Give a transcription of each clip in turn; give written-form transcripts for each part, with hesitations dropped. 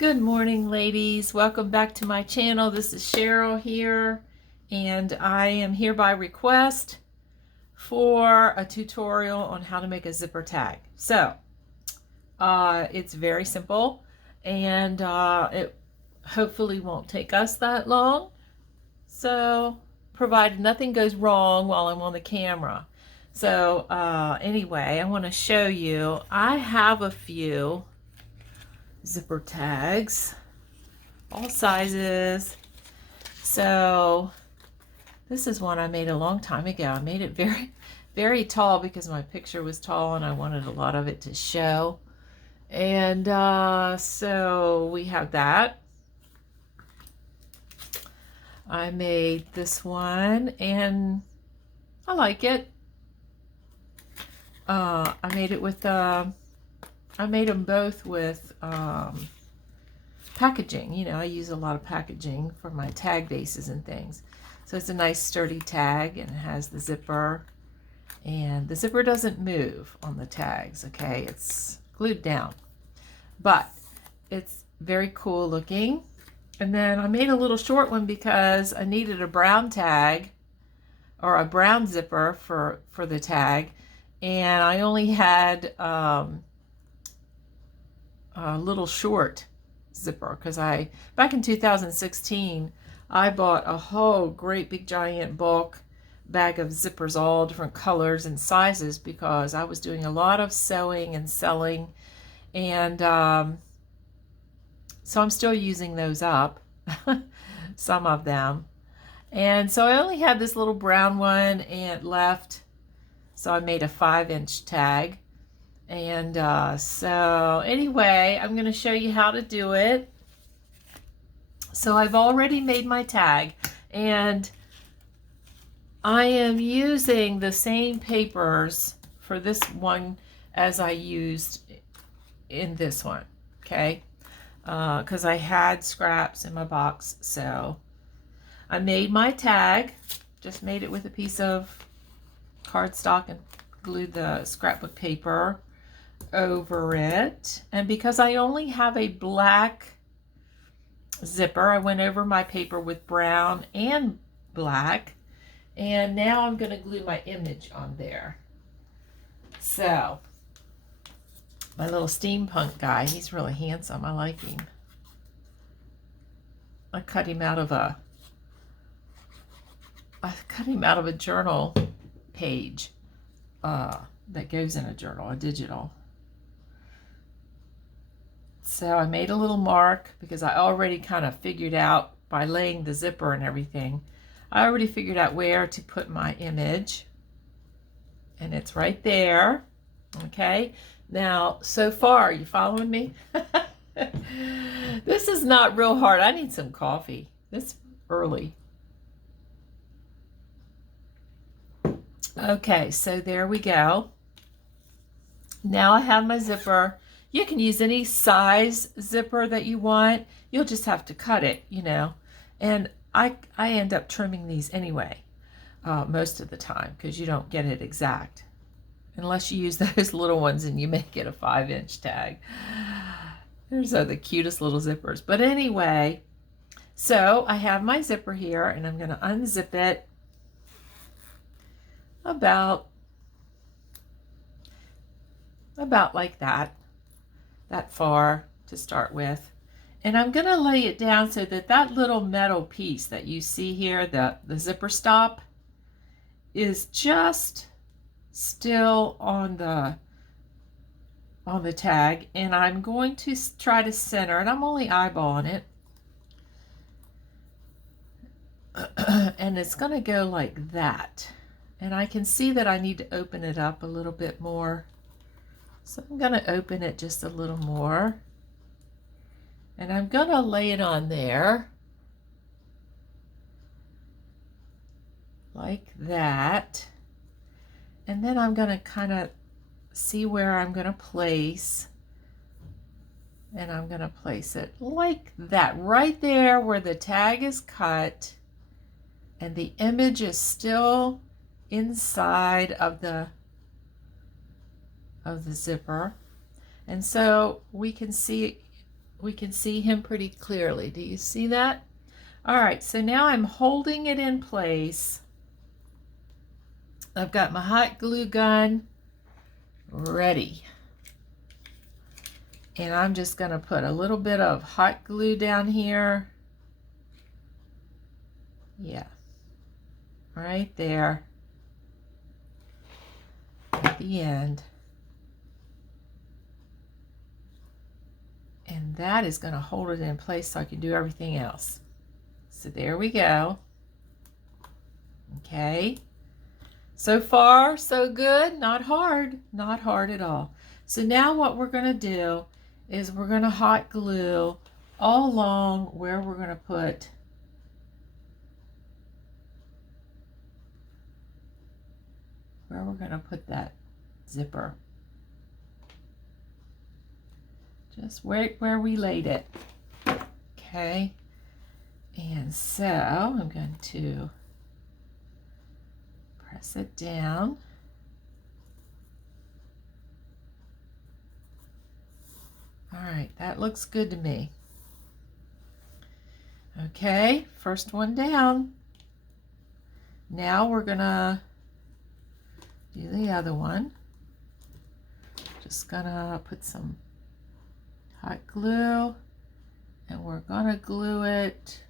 Good morning, ladies. Welcome back to my channel. This is Cheryl here, and I am here by request for a tutorial on how to make a zipper tag. So, it's very simple, and it hopefully won't take us that long. So, provided nothing goes wrong while I'm on the camera. So, anyway, I want to show you. I have a few zipper tags, all sizes. So this is one I made a long time ago. I made it very tall because my picture was tall and I wanted a lot of it to show. And so we have that. I made this one and I like it. I made it with I made them both with packaging. You know, I use a lot of packaging for my tag bases and things. So it's a nice sturdy tag, and it has the zipper, and the zipper doesn't move on the tags, okay? It's glued down, but it's very cool looking. And then I made a little short one because I needed a brown tag or a brown zipper for the tag, and I only had a little short zipper because back in 2016 I bought a whole great big giant bulk bag of zippers, all different colors and sizes, because I was doing a lot of sewing and selling, and so I'm still using those up, some of them. And so I only had this little brown one and left, so I made a 5-inch tag. And so anyway, I'm going to show you how to do it. So I've already made my tag, and I am using the same papers for this one as I used in this one, okay? Because I had scraps in my box. So I made my tag, just made it with a piece of cardstock and glued the scrapbook paper over it. And because I only have a black zipper, I went over my paper with brown and black, and now I'm going to glue my image on there. So my little steampunk guy, he's really handsome. I like him. I cut him out of a journal page that goes in a journal, a digital. So I made a little mark because I already kind of figured out, by laying the zipper and everything, I already figured out where to put my image. And it's right there. Okay. Now, so far, you following me? This is not real hard. I need some coffee. This early. Okay, so there we go. Now I have my zipper. You can use any size zipper that you want. You'll just have to cut it, you know. And I end up trimming these anyway, most of the time, because you don't get it exact. Unless you use those little ones and you make it a 5-inch tag. Those are the cutest little zippers. But anyway, so I have my zipper here, and I'm going to unzip it about like that far to start with. And I'm going to lay it down so that that little metal piece that you see here, the zipper stop, is just still on the tag. And I'm going to try to center, and I'm only eyeballing it. And it's going to go like that. And I can see that I need to open it up a little bit more. So I'm going to open it just a little more. And I'm going to lay it on there. Like that. And then I'm going to kind of see where I'm going to place. And I'm going to place it like that. Right there where the tag is cut. And the image is still inside of the zipper. And so we can see we can see him pretty clearly. Do you see that? All right, so now I'm holding it in place. I've got my hot glue gun ready. And I'm just going to put a little bit of hot glue down here. Yeah, right there at the end. And that is going to hold it in place so I can do everything else. So there we go. Okay. So far, so good. Not hard. Not hard at all. So now what we're going to do is we're going to hot glue all along where we're going to put that zipper. Just right where we laid it. Okay. And so I'm going to press it down. All right, that looks good to me. Okay, first one down. Now we're gonna do the other one. Just gonna put some hot glue and we're gonna glue it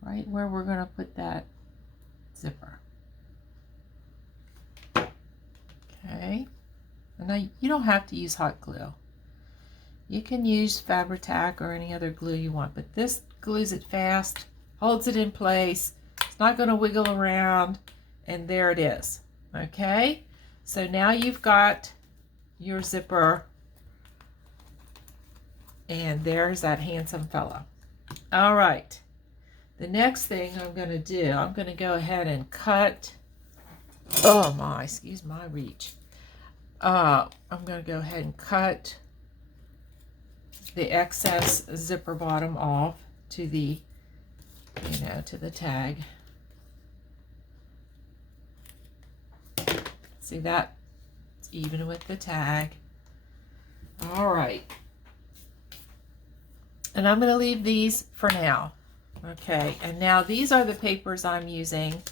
right where we're gonna put that zipper. Okay. And now you don't have to use hot glue. You can use Fabri-Tac or any other glue you want, but this glues it fast, holds it in place. It's not going to wiggle around, and there it is. Okay, so now you've got your zipper, and there's that handsome fella. All right, the next thing I'm going to do, I'm going to go ahead and cut. Oh my, excuse my reach. I'm going to go ahead and cut the excess zipper bottom off to the, to the tag. See that? It's even with the tag. All right. And I'm going to leave these for now. Okay, and now these are the papers I'm using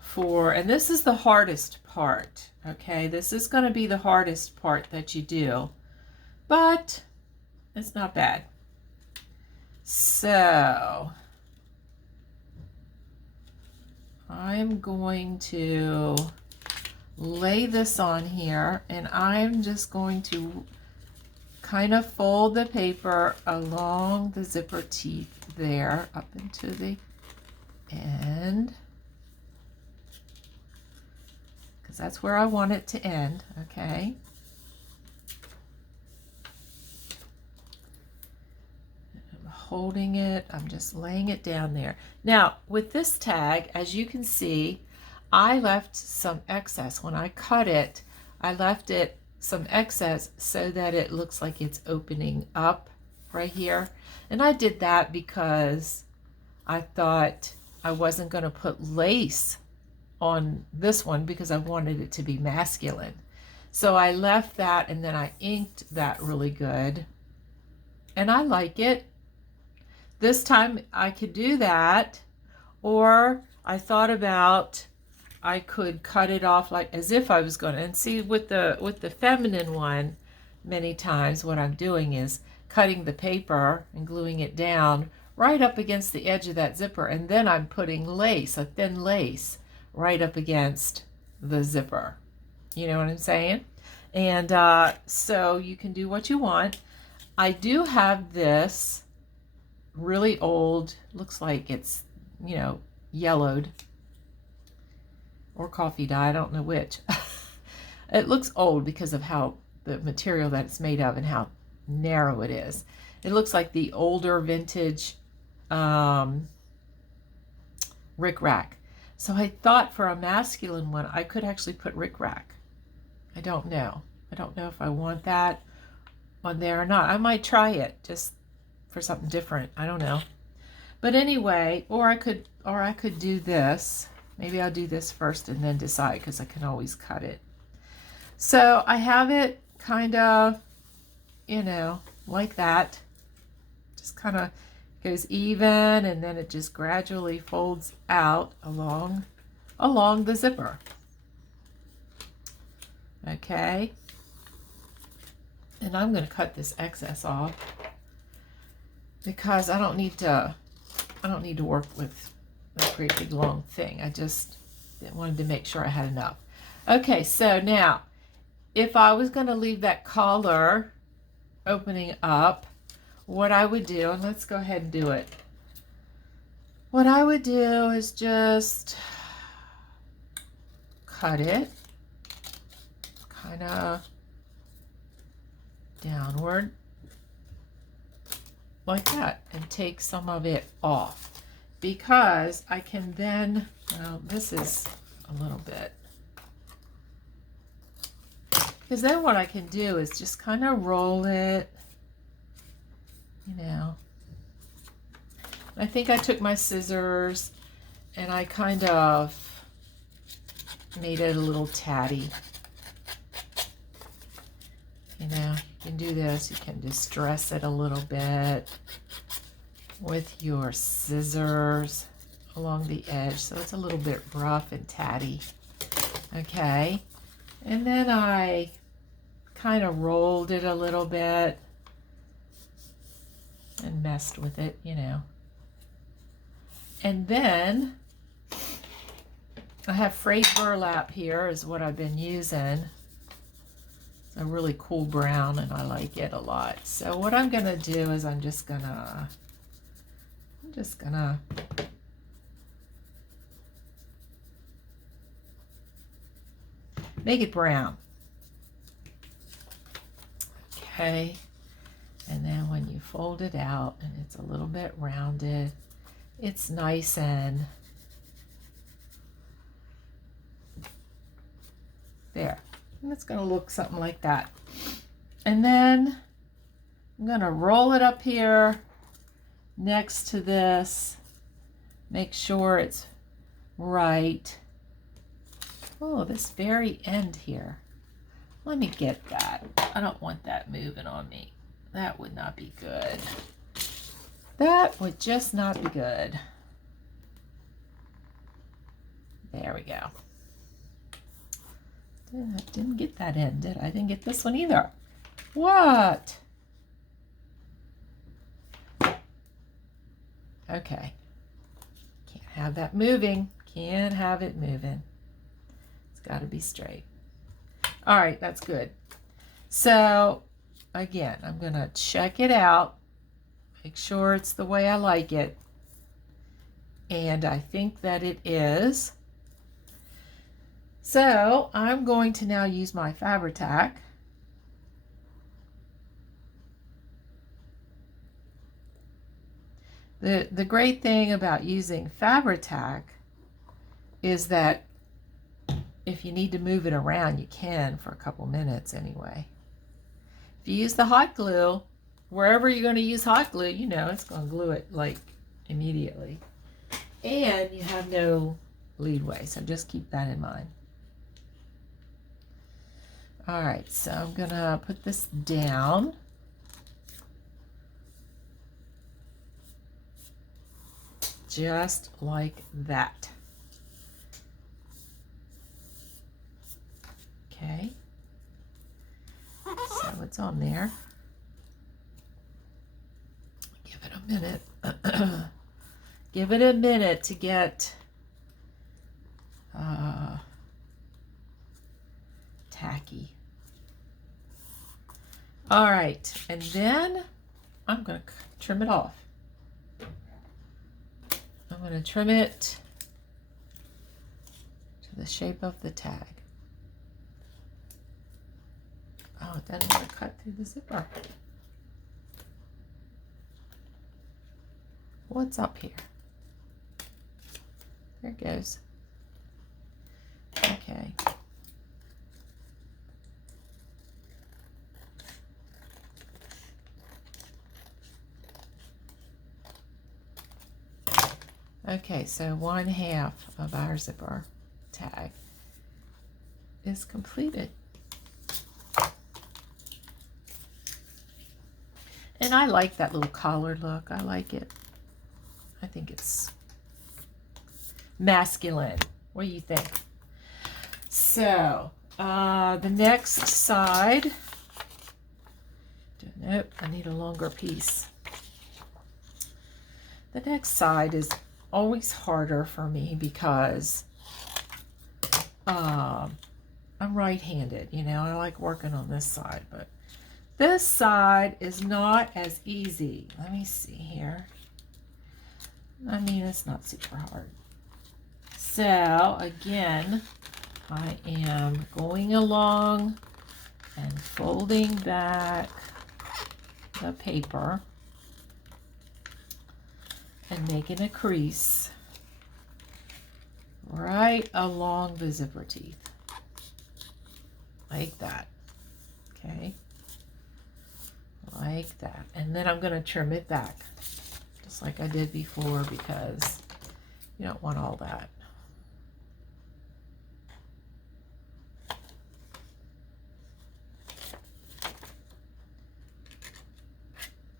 for, and this is the hardest part. Okay, this is going to be the hardest part that you do, but it's not bad. So I'm going to lay this on here, and I'm just going to kind of fold the paper along the zipper teeth there up into the end, because that's where I want it to end. Okay. I'm holding it, I'm just laying it down there. Now with this tag, as you can see, I left some excess. When I cut it, I left it some excess so that it looks like it's opening up right here. And I did that because I thought I wasn't going to put lace on this one because I wanted it to be masculine. So I left that, and then I inked that really good. And I like it. This time I could do that, or I thought about I could cut it off like as if I was going to, and see with the feminine one, many times what I'm doing is cutting the paper and gluing it down right up against the edge of that zipper, and then I'm putting lace, a thin lace, right up against the zipper. You know what I'm saying? And so you can do what you want. I do have this really old, looks like it's, yellowed or coffee dye, I don't know which. It looks old because of how the material that it's made of and how narrow it is. It looks like the older vintage rickrack. So I thought for a masculine one, I could actually put rickrack. I don't know. I don't know if I want that on there or not. I might try it just for something different. I don't know. But anyway, or I could do this. Maybe I'll do this first and then decide, because I can always cut it. So I have it kind of you know, like that. Just kind of goes even, and then it just gradually folds out along the zipper. Okay. And I'm going to cut this excess off because I don't need to work with a great big long thing. I just wanted to make sure I had enough. Okay, so now if I was going to leave that collar opening up, what I would do, and let's go ahead and do it. What I would do is just cut it kind of downward like that and take some of it off, because I can then, well, this is a little bit, because then what I can do is just kind of roll it, you know. I think I took my scissors and I kind of made it a little tatty. You know, you can do this. You can distress it a little bit with your scissors along the edge, so it's a little bit rough and tatty. Okay, and then I kind of rolled it a little bit and messed with it, you know. And then I have frayed burlap here is what I've been using. It's a really cool brown and I like it a lot. So what I'm gonna do is I'm just gonna make it brown. Okay, and then when you fold it out and it's a little bit rounded, it's nice and there. And it's going to look something like that. And then I'm going to roll it up here next to this. Make sure it's right. Oh, this very end here. Let me get that. I don't want that moving on me. That would not be good. That would just not be good. There we go. I didn't get that end, did I? I didn't get this one either. What? Okay. Can't have that moving. Can't have it moving. It's got to be straight. All right, that's good. So, again, I'm going to check it out. Make sure it's the way I like it. And I think that it is. So I'm going to now use my Fabri-Tac. The great thing about using Fabri-Tac is that if you need to move it around, you can for a couple minutes anyway. If you use the hot glue, wherever you're going to use hot glue, you know it's going to glue it like immediately. And you have no leadway, so just keep that in mind. All right, so I'm going to put this down. Just like that. Okay. So it's on there. Give it a minute. Give it a minute to get tacky. All right, and then I'm going to trim it off. I'm going to trim it to the shape of the tag. Oh, it doesn't want to cut through the zipper. What's up here? There it goes. Okay. Okay, so 1/2 of our zipper tag is completed. And I like that little collar look. I like it. I think it's masculine. What do you think? So, the next side. Nope, I need a longer piece. The next side is always harder for me because I'm right-handed, you know. I like working on this side, but this side is not as easy. Let me see here. I mean, it's not super hard. So, again, I am going along and folding back the paper and making a crease right along the zipper teeth. Like that. Okay. Like that. And then I'm going to trim it back. Just like I did before, because you don't want all that. Let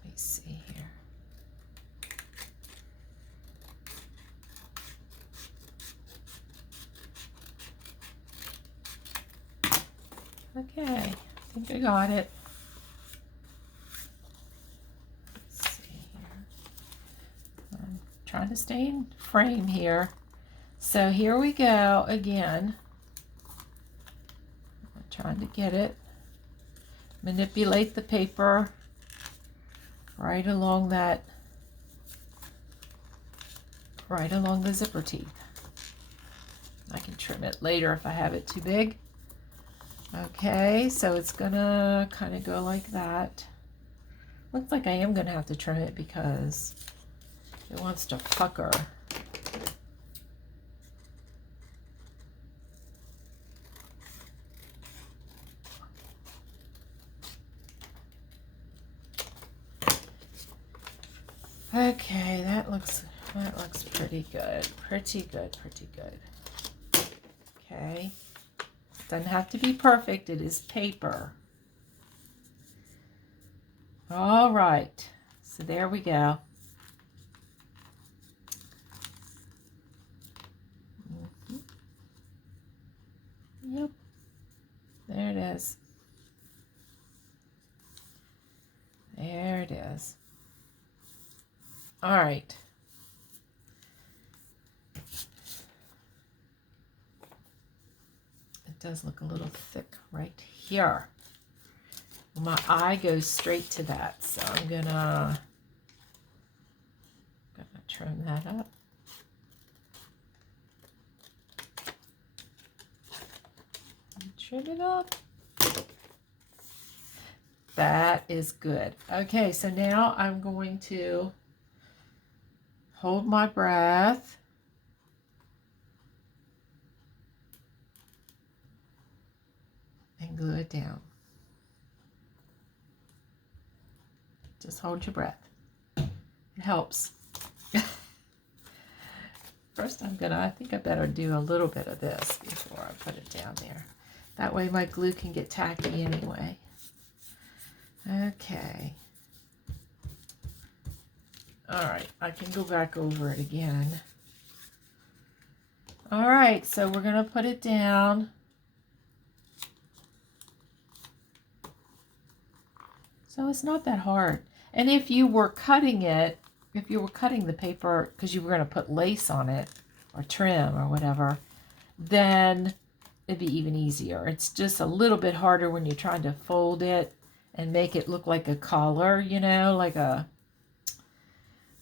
me see here. Okay, I think I got it. Let's see here. I'm trying to stay in frame here. So here we go again. I'm trying to get it. Manipulate the paper right along that, right along the zipper teeth. I can trim it later if I have it too big. Okay, so it's gonna kind of go like that. Looks like I am gonna have to trim it because it wants to pucker. Okay, that looks pretty good. Pretty good. Okay. Doesn't have to be perfect. It is paper. All right. So there we go. Yep. There it is. There it is. All right. It does look a little thick right here. My eye goes straight to that, so I'm gonna trim that up. Trim it up. That is good. Okay, so now I'm going to hold my breath. And glue it down. Just hold your breath. It helps. First I think I better do a little bit of this before I put it down there. That way my glue can get tacky anyway. Okay. All right, I can go back over it again. All right, so we're gonna put it down. So it's not that hard. And if you were cutting it, if you were cutting the paper because you were going to put lace on it or trim or whatever, then it'd be even easier. It's just a little bit harder when you're trying to fold it and make it look like a collar, you know, like a...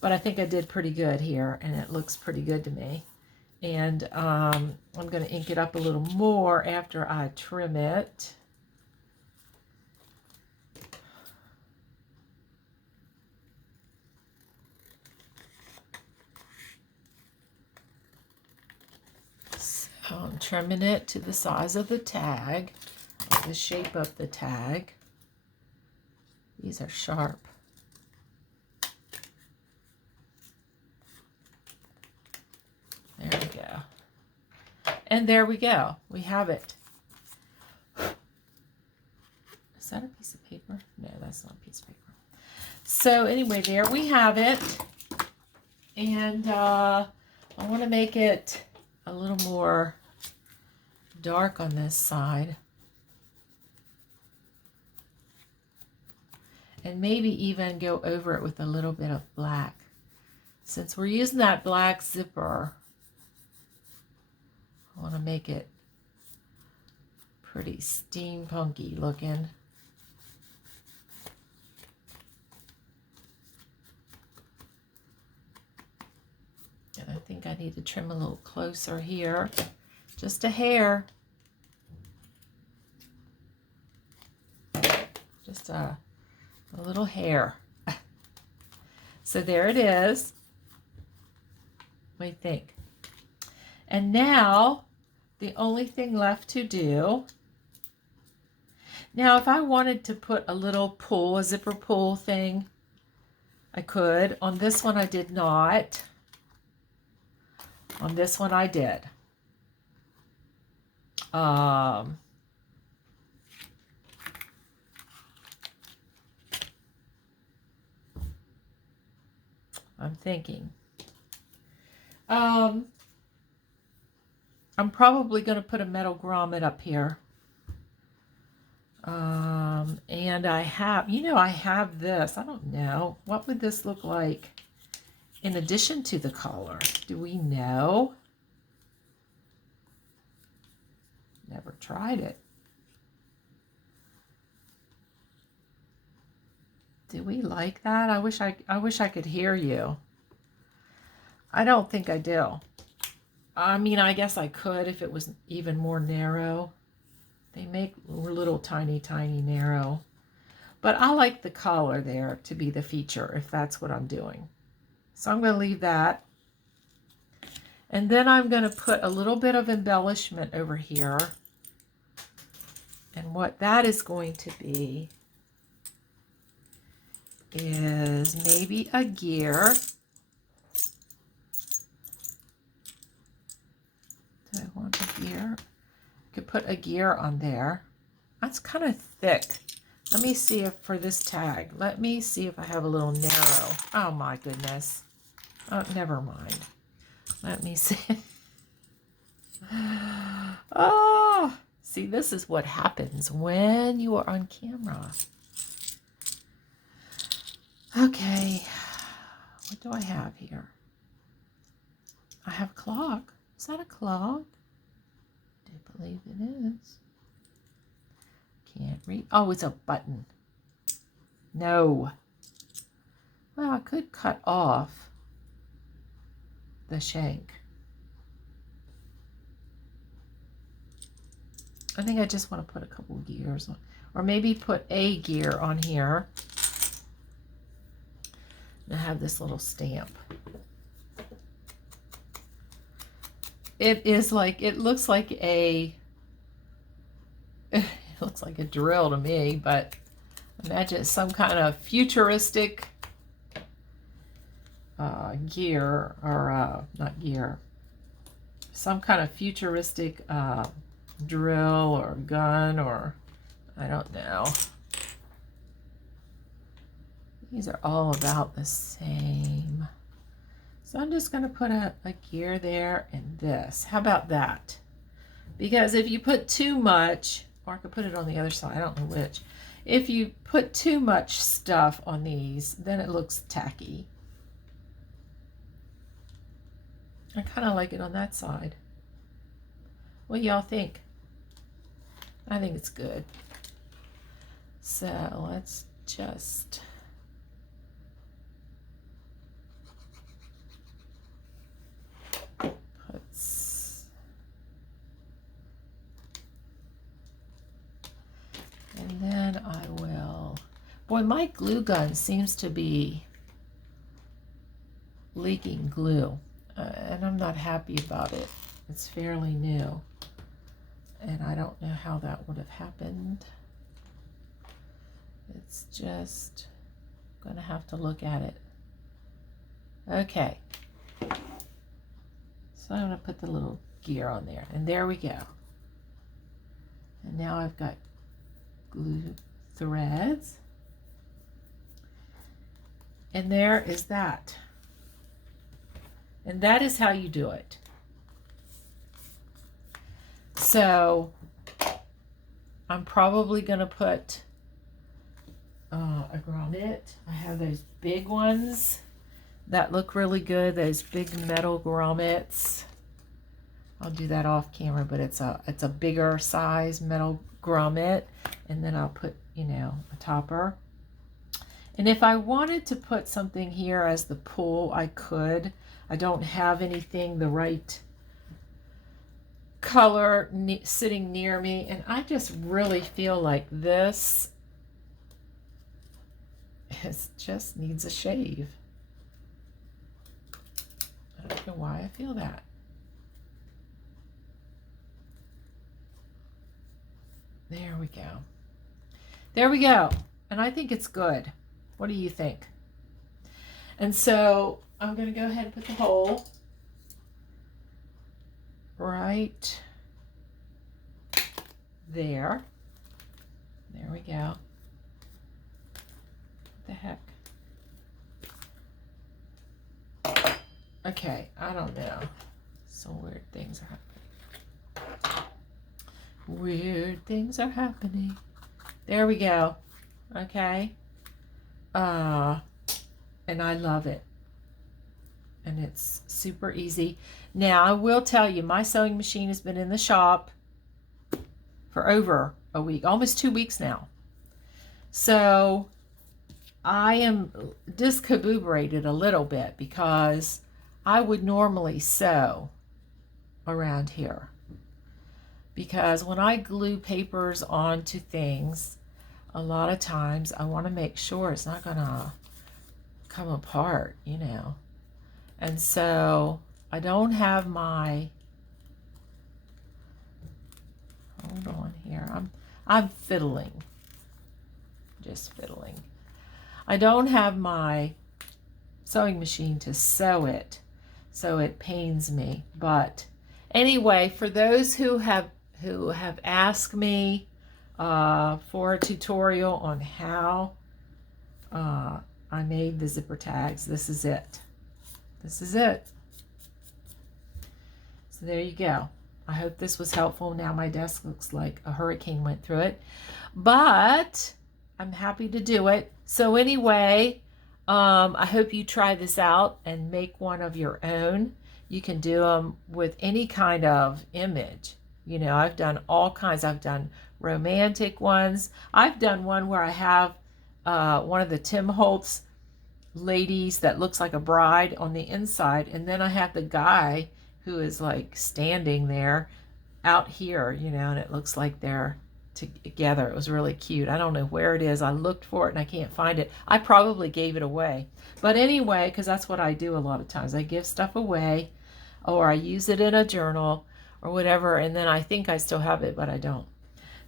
But I think I did pretty good here, and it looks pretty good to me. And I'm going to ink it up a little more after I trim it. I'm trimming it to the size of the tag, the shape of the tag. These are sharp. There we go. And there we go. We have it. Is that a piece of paper? No, that's not a piece of paper. So anyway, there we have it. And I want to make it a little more dark on this side. And maybe even go over it with a little bit of black. Since we're using that black zipper, I want to make it pretty steampunky looking. And I think I need to trim a little closer here, just a hair. Just a little hair. So there it is. What do you think? And now the only thing left to do, now if I wanted to put a little pull, a zipper pull thing, I could. On this one I did not. On this one I did. I'm thinking. I'm probably going to put a metal grommet up here. And I have, I have this. I don't know. What would this look like in addition to the collar? Do we know? Never tried it. Do we like that? I wish I could hear you. I don't think I do. I mean, I guess I could if it was even more narrow. They make little tiny narrow. But I like the collar there to be the feature if that's what I'm doing. So I'm going to leave that. And then I'm going to put a little bit of embellishment over here. And what that is going to be is maybe a gear. Do I want a gear? I could put a gear on there. That's kind of thick. Let me see if for this tag, let me see if I have a little narrow. Oh my goodness. Oh, never mind. Let me see. Oh, see, this is what happens when you are on camera. Okay, what do I have here? I have a clock. Is that a clock? I do believe it is. Can't read. Oh, it's a button. No. Well, I could cut off the shank. I think I just want to put a couple gears on, or maybe put a gear on here. And I have this little stamp. It is like, it looks like a, it looks like a drill to me, but imagine it's some kind of futuristic gear, or not gear, some kind of futuristic drill or gun, or I don't know. These are all about the same. So I'm just going to put a gear there and this. How about that? Because if you put too much, or I could put it on the other side, I don't know which. If you put too much stuff on these, then it looks tacky. I kind of like it on that side. What do y'all think? I think it's good. So let's just put, and then I will, boy, my glue gun seems to be leaking glue, and I'm not happy about it. It's fairly new, and I don't know how that would have happened. It's just gonna have to look at it. Okay, so I'm gonna put the little gear on there, and there we go. And now I've got glue threads, And there is that. And that is how you do it. So I'm probably going to put a grommet. I have those big ones that look really good, those big metal grommets. I'll do that off camera, but it's a bigger size metal grommet, and then I'll put, you know, a topper. And if I wanted to put something here as the pull, I could. I don't have anything the right color sitting near me, and I just really feel like this just needs a shave. I don't know why I feel that. There we go. There we go. And I think it's good. What do you think? And so I'm going to go ahead and put the hole right there. There we go. What the heck? Okay, I don't know. Some weird things are happening. Weird things are happening. There we go. Okay. And I love it. And it's super easy. Now, I will tell you, my sewing machine has been in the shop for over a week, almost 2 weeks now. So I am discombobulated a little bit because I would normally sew around here. Because when I glue papers onto things, a lot of times I want to make sure it's not going to come apart, you know. And so I don't have my, hold on here, I'm fiddling, just fiddling. I don't have my sewing machine to sew it, so it pains me. But anyway, for those who have asked me for a tutorial on how I made the zipper tags, this is it. This is it. So there you go. I hope this was helpful. Now my desk looks like a hurricane went through it, but I'm happy to do it. So anyway, I hope you try this out and make one of your own. You can do them with any kind of image. You know, I've done all kinds. I've done romantic ones. I've done one where I have one of the Tim Holtz ladies that looks like a bride on the inside, and then I have the guy who is like standing there out here, you know, and it looks like they're together. It was really cute. I don't know where it is. I looked for it and I can't find it. I probably gave it away. But anyway, because that's what I do a lot of times. I give stuff away, or I use it in a journal or whatever, and then I think I still have it, but I don't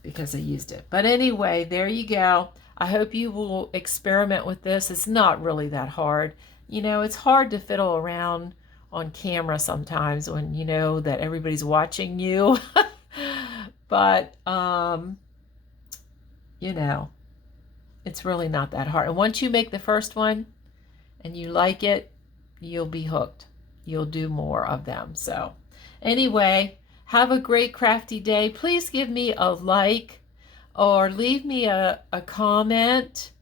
because I used it. But anyway, there you go. I hope you will experiment with this. It's not really that hard. You know, it's hard to fiddle around on camera sometimes when you know that everybody's watching you. But, you know, it's really not that hard. And once you make the first one and you like it, you'll be hooked. You'll do more of them. So anyway, have a great crafty day. Please give me a like or leave me a comment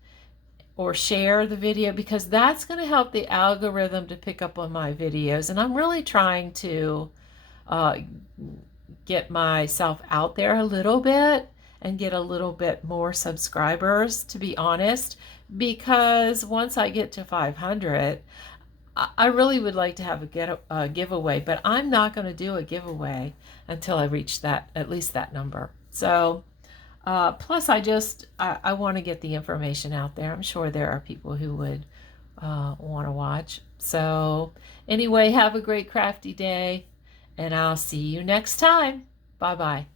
or share the video, because that's going to help the algorithm to pick up on my videos. And I'm really trying to get myself out there a little bit and get a little bit more subscribers, to be honest, because once I get to 500, I really would like to have a giveaway, but I'm not going to do a giveaway until I reach that, at least that number. So plus I want to get the information out there. I'm sure there are people who would want to watch. So anyway, have a great crafty day, and I'll see you next time. Bye-bye.